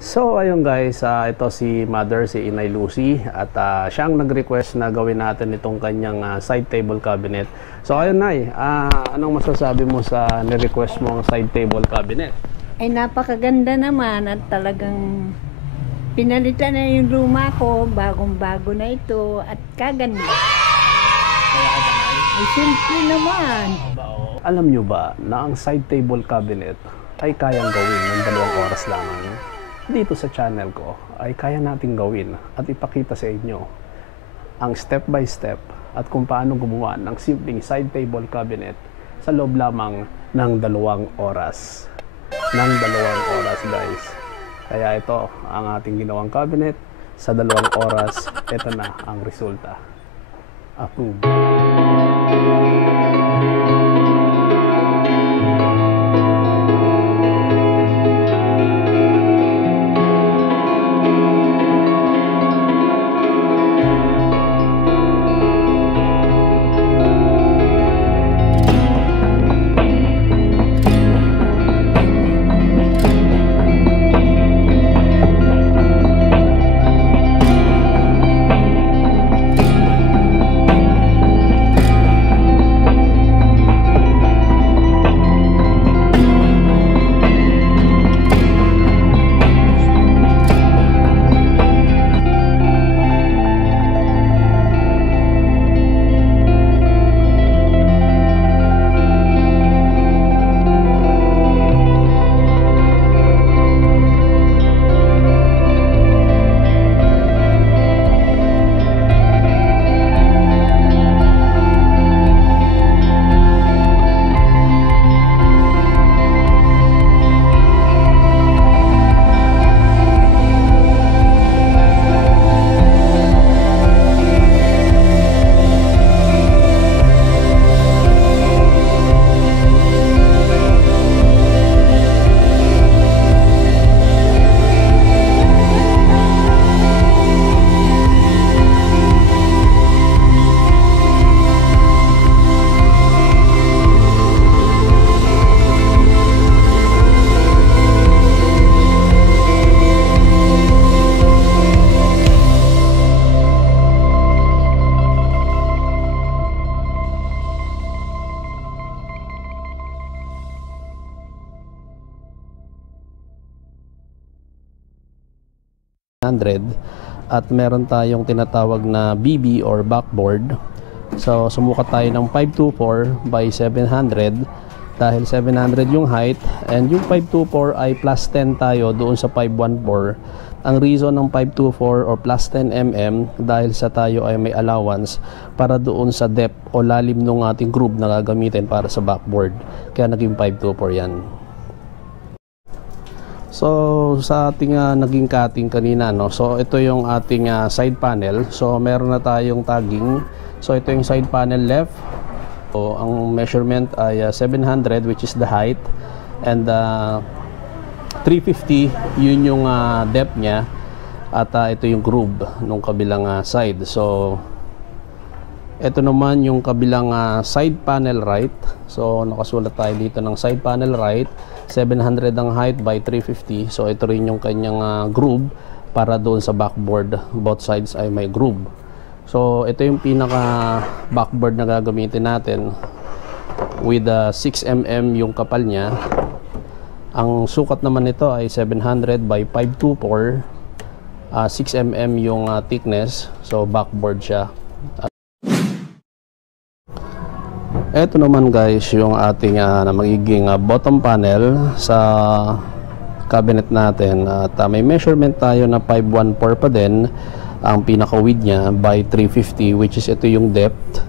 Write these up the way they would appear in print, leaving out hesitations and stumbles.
So ayun guys, ito si Mother, si Inay Lucy, at siyang nag-request na gawin natin itong kanyang side table cabinet. So ayun Nay, anong masasabi mo sa ni-request mong side table cabinet? Ay napakaganda naman at talagang pinalitan na yung luma ko, bagong-bago na ito at kaganda. Ay simple naman. Alam nyo ba na ang side table cabinet ay kayang gawin ng 2 oras lamang? Dito sa channel ko ay kaya nating gawin at ipakita sa inyo ang step by step at kung paano gumawa ng simpleng side table cabinet sa loob lamang ng 2 oras. Ng 2 oras guys. Kaya ito ang ating ginawang cabinet sa 2 oras. Ito na ang resulta. Approve. At meron tayong tinatawag na BB or backboard. So sumukat tayo ng 524 by 700 dahil 700 yung height and yung 524 ay plus 10 tayo doon sa 514. Ang reason ng 524 or plus 10 mm dahil sa tayo ay may allowance para doon sa depth o lalim ng ating groove na gagamitin para sa backboard. Kaya naging 524 yan. So sa ating naging cutting kanina, no? So ito yung ating side panel. So meron na tayong tagging. So ito yung side panel left. So ang measurement ay 700 which is the height, and 350 yun yung depth niya, at ito yung groove nung kabilang side. So ito naman yung kabilang side panel right. So nakasulat tayo dito ng side panel right, 700 ang height by 350. So ito rin yung kanyang groove para doon sa backboard. Both sides ay may groove. So ito yung pinaka backboard na gagamitin natin with 6 mm yung kapal niya. Ang sukat naman nito ay 700 by 524, 6 mm yung thickness. So backboard siya. Ito naman guys yung ating magiging bottom panel sa cabinet natin, at may measurement tayo na 514 pa din ang pinaka width niya by 350, which is ito yung depth.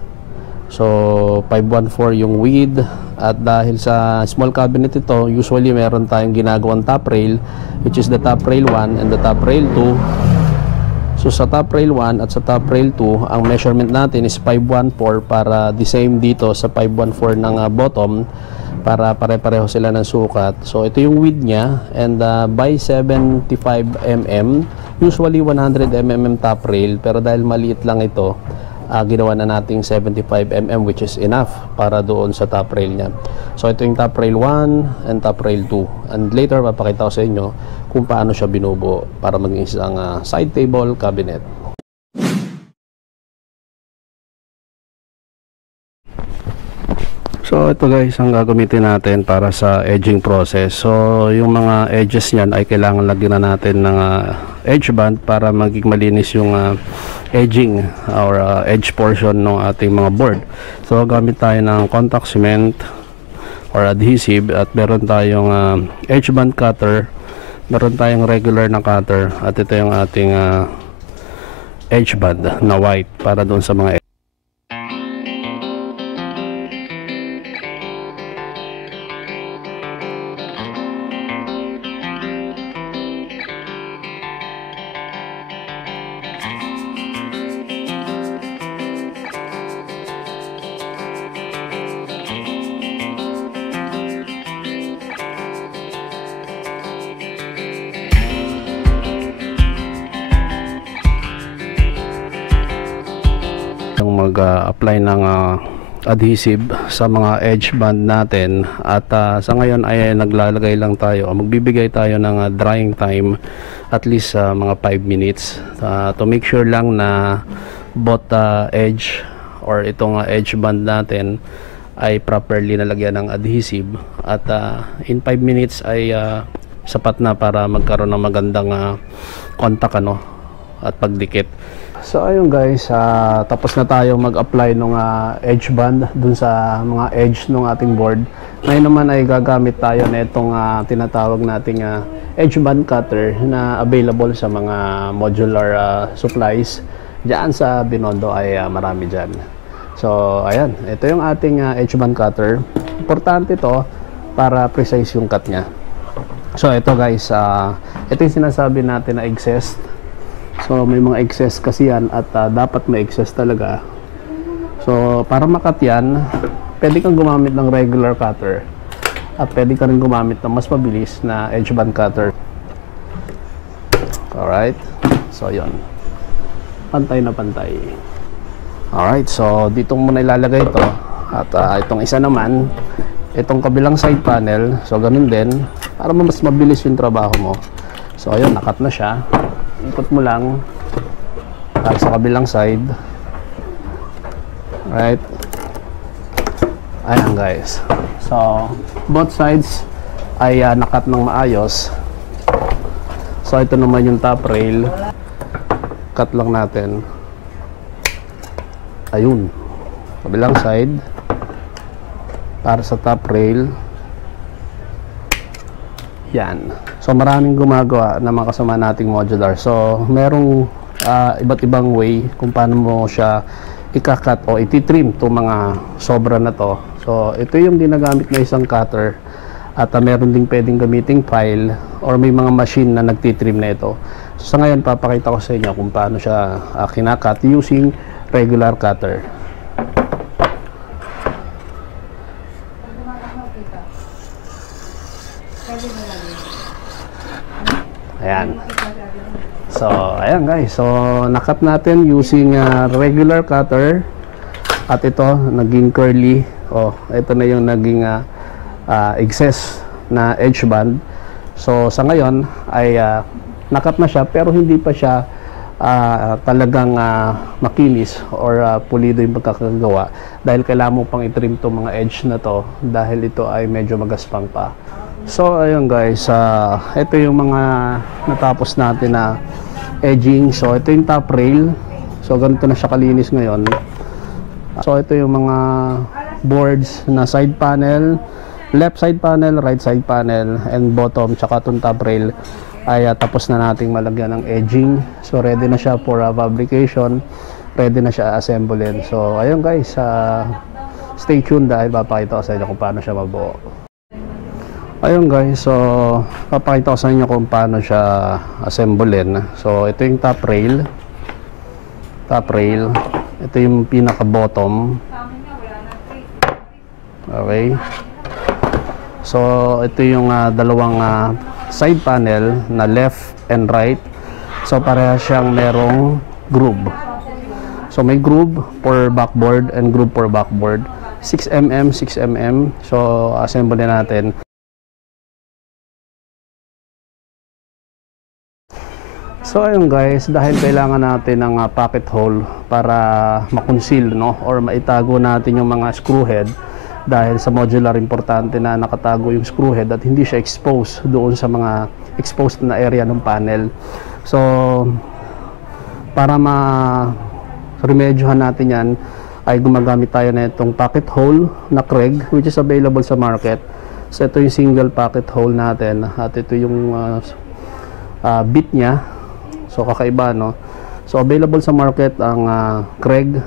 So 514 yung width, at dahil sa small cabinet ito, usually meron tayong ginagawang top rail, which is the top rail 1 and the top rail 2. So sa top rail 1 at sa top rail 2, ang measurement natin is 514 para the same dito sa 514 ng bottom, para pare-pareho sila ng sukat. So ito yung width niya, and by 75 mm, usually 100 mm top rail, pero dahil maliit lang ito, ginawa na nating 75 mm which is enough para doon sa top rail niya. So ito yung top rail 1 and top rail 2, and later papakita ko sa inyo kung paano siya binubuo para maging isang side table cabinet. So ito guys ang gagamitin natin para sa edging process. So yung mga edges niyan ay kailangan lagyan na natin ng edge band para maging malinis yung edging or edge portion ng ating mga board. So gamit tayo ng contact cement or adhesive at meron tayong edge band cutter, meron tayong regular na cutter at ito yung ating edge band na white para doon sa mga mag-apply ng adhesive sa mga edge band natin at sa ngayon ay naglalagay lang tayo, magbibigay tayo ng drying time at least mga 5 minutes to make sure lang na both edge or itong edge band natin ay properly nalagyan ng adhesive at in 5 minutes ay sapat na para magkaroon ng magandang contact at pagdikit. So ayun guys, tapos na tayo mag-apply ng edge band dun sa mga edge ng ating board. Ngayon naman ay gagamit tayo na itong tinatawag nating edge band cutter na available sa mga modular supplies. Diyan sa Binondo ay marami dyan. So ayan, ito yung ating edge band cutter. Importante to para precise yung cut nya. So ito guys, ito yung sinasabi natin na excess. So may mga excess kasi yan at dapat may excess talaga. So para makat yan, pwede kang gumamit ng regular cutter at pwede ka rin gumamit ng mas mabilis na edge band cutter. Alright, so yun, pantay na pantay. Alright, so dito muna ilalagay ito at itong isa naman, itong kabilang side panel. So ganun din para mas mabilis yung trabaho mo. So ayun, nakat na siya. Ikot mo lang para sa kabilang side. Right, ayan guys, so both sides ay nakat ng maayos. So ito naman yung top rail, cut lang natin. Ayun, kabilang side para sa top rail. Yan. So maraming gumagawa na mga kasama nating modular. So merong iba't ibang way kung paano mo siya ikakat o ititrim to mga sobra na to. So ito yung ginagamit na isang cutter at meron ding pwedeng gamiting file or may mga machine na nagtitrim na ito. So sa ngayon papakita ko sa inyo kung paano siya kinakat using regular cutter. Ayan. So ayan guys, so nakat natin using regular cutter at ito naging curly. Ito na yung naging excess na edge band. So sa ngayon ay nakat na siya pero hindi pa siya talagang makinis or pulido yung pagkakagawa dahil kailangan mo pang itrim to mga edge na to dahil ito ay medyo magaspang pa. So ayun guys, ito yung mga natapos natin na edging. So ito yung top rail. So ganito na siya kalinis ngayon. So ito yung mga boards na side panel, left side panel, right side panel, and bottom tsaka itong top rail ay tapos na nating malagyan ng edging. So ready na siya for fabrication, ready na siya assemblein. So ayun guys, stay tuned dahil papakita ko sa inyo kung paano siya mabuo. Ayun guys, so papakita ko sa inyo kung paano siya assemblein. So ito yung top rail, ito yung pinaka bottom. Okay, so ito yung dalawang side panel na left and right. So pareha siyang merong groove. So may groove for backboard and groove for backboard, 6mm 6mm. So assemblein natin. So ayun guys, dahil kailangan natin ng pocket hole para makonceal, no, or maitago natin yung mga screw head, dahil sa modular importante na nakatago yung screw head at hindi siya exposed doon sa mga exposed na area ng panel. So para remedyohan natin yan, ay gumagamit tayo na itong pocket hole na Kreg, which is available sa market. So ito yung single pocket hole natin at ito yung bit nya. So kakaiba, no? So available sa market ang Kreg.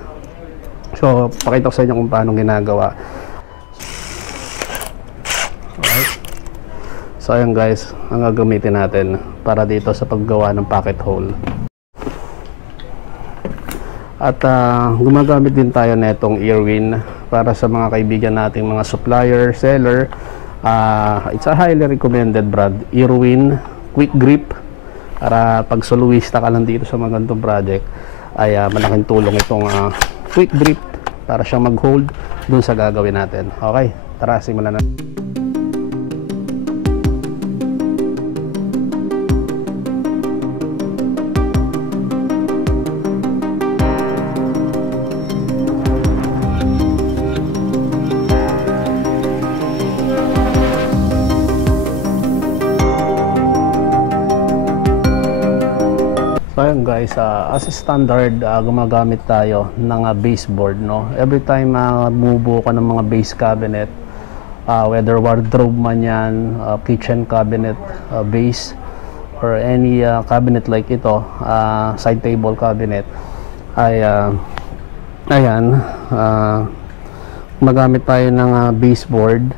So pakita ko sa inyo kung paano ginagawa. Alright. So ayan guys, ang gagamitin natin para dito sa paggawa ng pocket hole. At gumagamit din tayo na itong Irwin para sa mga kaibigan nating mga supplier, seller. It's a highly recommended brand, Irwin Quick Grip. Para pag soloista ka lang dito sa mga ganitong project, ay malaking tulong itong Quick Grip para siyang mag-hold dun sa gagawin natin. Okay, tara, simulan na. So ayun guys, as a standard, gumagamit tayo ng baseboard, no? Every time bumubuo ka ng mga base cabinet, whether wardrobe man yan, kitchen cabinet base, or any cabinet like ito, side table cabinet, ay ayan, gumagamit tayo ng baseboard.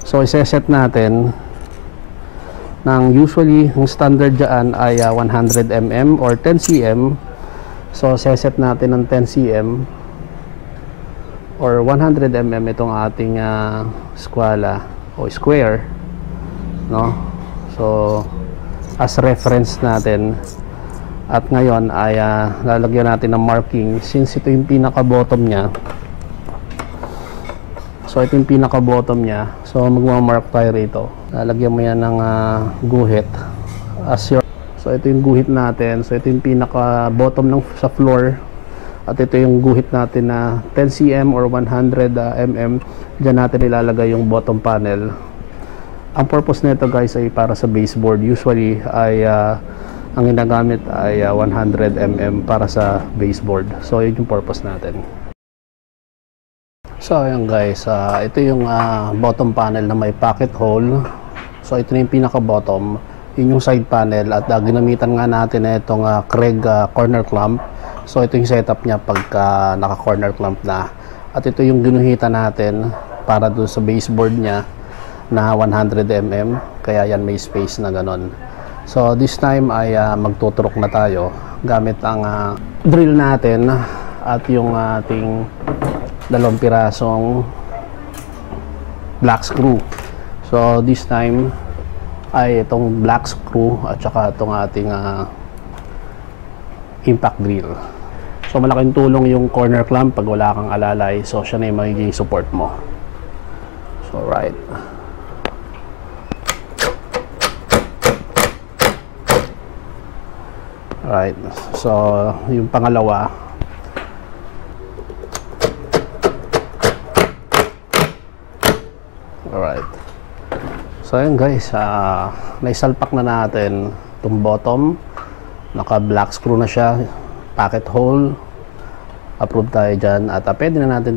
So iseset natin ng usually, ang standard dyan ay 100 mm or 10 cm. So seset natin ng 10 cm or 100 mm itong ating skwala o square, no? So as reference natin. At ngayon ay lalagyan natin ng marking, since ito yung pinaka bottom nya. So ito yung pinaka bottom nya, so magma-mark tayo rito. Lalagyan mo yan ng guhit as your, so ito yung guhit natin. So ito yung pinaka bottom ng sa floor, at ito yung guhit natin na 10 cm or 100 mm. Diyan natin ilalagay yung bottom panel. Ang purpose nito guys ay para sa baseboard. Usually ay ang ginagamit ay 100 mm para sa baseboard. So yun yung purpose natin. So ayan guys, ito yung bottom panel na may pocket hole. So ito na yung pinaka bottom, yun yung side panel, at ginamitan nga natin na itong Kreg corner clamp. So ito yung setup nya pagka naka corner clamp na, at ito yung ginuhitan natin para doon sa baseboard nya na 100 mm, kaya yan may space na ganon. So this time ay magtuturok na tayo gamit ang drill natin at yung ating 2 pirasong black screw. So this time ay itong black screw at saka itong ating impact drill. So malaking tulong yung corner clamp pag wala kang alalay. So siya na yung magiging support mo. So right. Right. So yung pangalawa, alright. So ayun guys, naisalpak na natin itong bottom. Naka black screw na siya, pocket hole, approve tayo dyan, at pwede na natin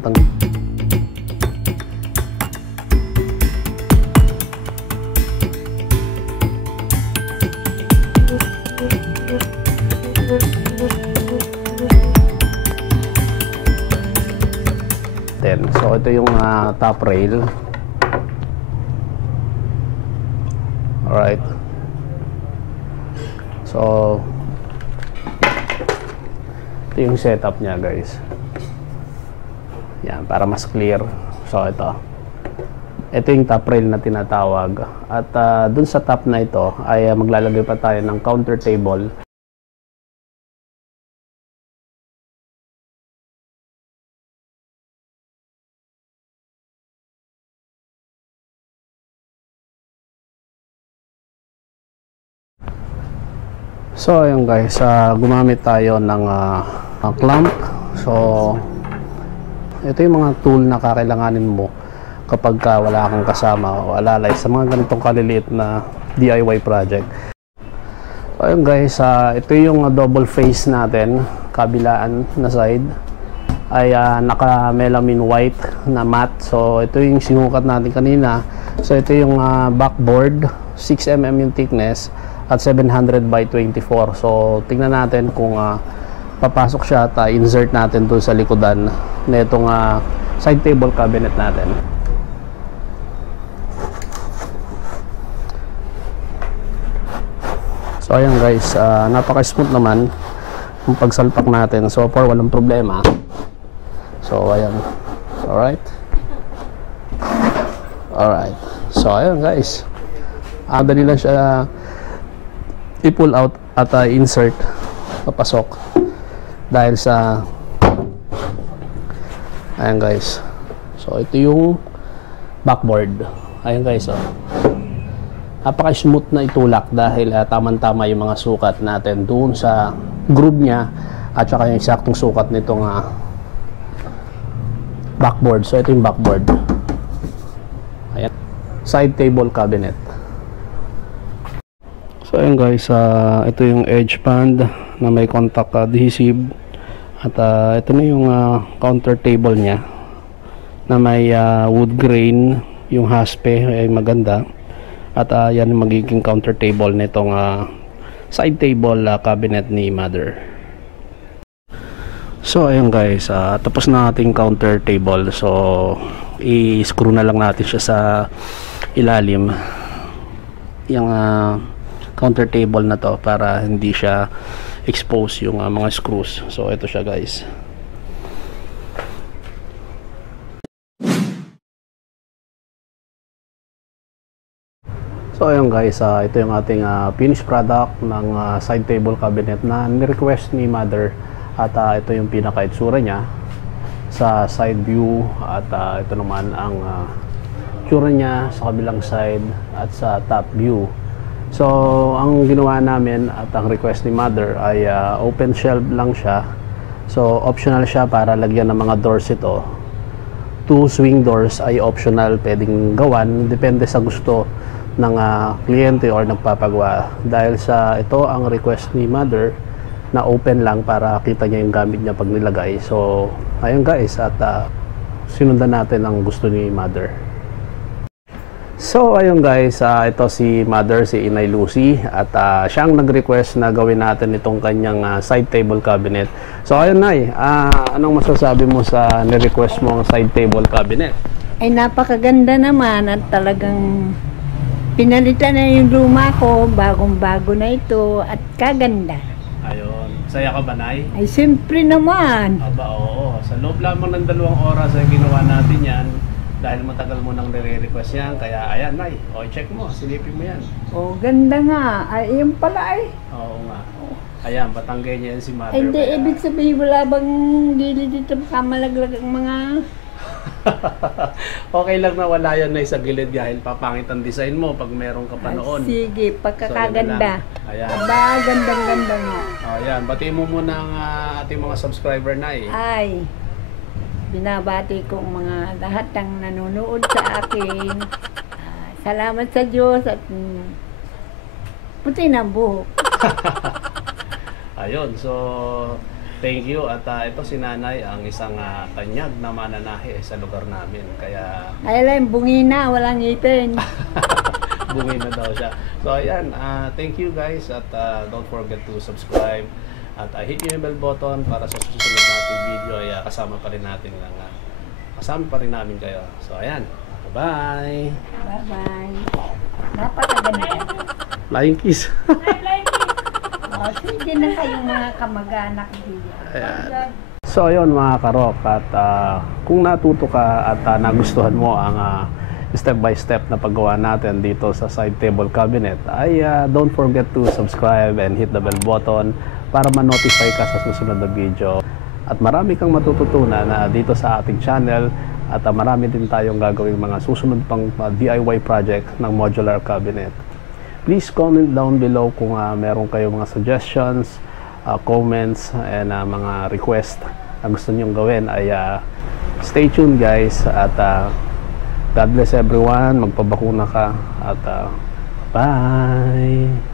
so ito yung top rail. Alright. So ito yung setup nya guys. Yan, para mas clear. So ito yung top rail na tinatawag. At dun sa top na ito ay maglalagay pa tayo ng counter table. So ayun guys, gumamit tayo ng clamp. So ito yung mga tool na kakailanganin mo kapag wala kang kasama o alalay sa mga ganitong kaliliit na DIY project. So ayun guys, ito yung double face natin, kabilaan na side ay naka melamine white na matte. So ito yung sinukat natin kanina. So ito yung backboard, 6mm yung thickness at 700 by 24. So tingnan natin kung papasok siya at insert natin doon sa likodan na itong side table cabinet natin. So ayan guys, napaka-smooth naman yung pagsalpak natin. So far walang problema. So ayan. Alright. Alright. So ayan guys, dali lang siya i-pull out at insert, papasok dahil sa ayan guys. So ito yung backboard. Ayan guys, napaka-smooth na itulak dahil tamang-tama yung mga sukat natin doon sa groove niya at saka yung saktong sukat nitong backboard. So ito yung backboard. Ayan. Side table cabinet. So ayan guys, ito yung edge band na may contact adhesive at ito na yung counter table niya na may wood grain, yung haspe ay maganda. At yan yung magiging counter table nitong side table cabinet ni mother. So ayun guys, tapos na ating counter table. So i-screw na lang natin siya sa ilalim yung counter table na to para hindi siya expose yung mga screws. So ito siya guys. So ayun guys, ito yung ating finished product ng side table cabinet na ni-request ni mother. At ito yung pinaka-itsura niya sa side view. At ito naman ang itsura niya sa kabilang side at sa top view. So ang ginawa namin at ang request ni mother ay open shelf lang siya. So optional siya para lagyan ng mga doors ito. 2 swing doors ay optional, pwedeng gawan, depende sa gusto ng kliyente or nagpapagawa. Dahil sa ito ang request ni mother na open lang para kita niya yung gamit niya pag nilagay. So ayun guys, at sinundan natin ang gusto ni mother. So ayun guys, ito si mother, si Inay Lucy, at siyang nag-request na gawin natin itong kanyang side table cabinet. So ayun Nay, anong masasabi mo sa ni-request mong side table cabinet? Ay napakaganda naman at talagang pinalitan na yung luma ko, bagong-bago na ito at kaganda. Ayun. Saya ka ba, Nay? Ay siyempre naman. Aba, oo. Sa loob lamang ng 2 oras ay ginawa natin yan dahil matagal mo nang nire-request yan. Kaya ayan, Nay. O, check mo. Silipin mo yan. Oh, ganda nga. Ay, yun pala ay. Oo nga. Ayan, Batanggay niya yan si mother. Ay, hindi. Kaya... Ibig sabihin wala bang gilid dito kamalaglag ang mga... Okay lang na wala yan na sa gilid dahil papangit ang design mo pag meron ka pa noon. Sige, pagkakaganda. So, ayan. Aba, gandang-ganda nga. Ayan, batiin mo muna ang ating mga subscriber na Ay, binabati ko ang mga lahat ng nanonood sa akin. Salamat sa Diyos at puti ng buhok. Ayun, so thank you. At ito si Nanay, ang isang tanyag na mananahe sa lugar namin. Kaya ay lang, bungi na, walang ngipin. bungi na daw siya. So ayan, thank you guys. At don't forget to subscribe. At hit yung bell button para sa susunod nating video ay kasama pa rin namin kayo. So ayan, bye-bye. Bye-bye. Napakaganda. Flying kiss. Sige na kayong mga kamag-anak dito. Ayan. So ayun mga karok, at kung natuto ka at nagustuhan mo ang step by step na paggawa natin dito sa side table cabinet, ay don't forget to subscribe and hit the bell button para ma-notify ka sa susunod na video. At marami kang matututunan dito sa ating channel, at marami din tayong gagawing mga susunod pang DIY project ng modular cabinet. Please comment down below kung meron kayong mga suggestions, comments, and mga request na gusto nyong gawin. Ay stay tuned guys, at God bless everyone. Magpabakuna ka, at bye.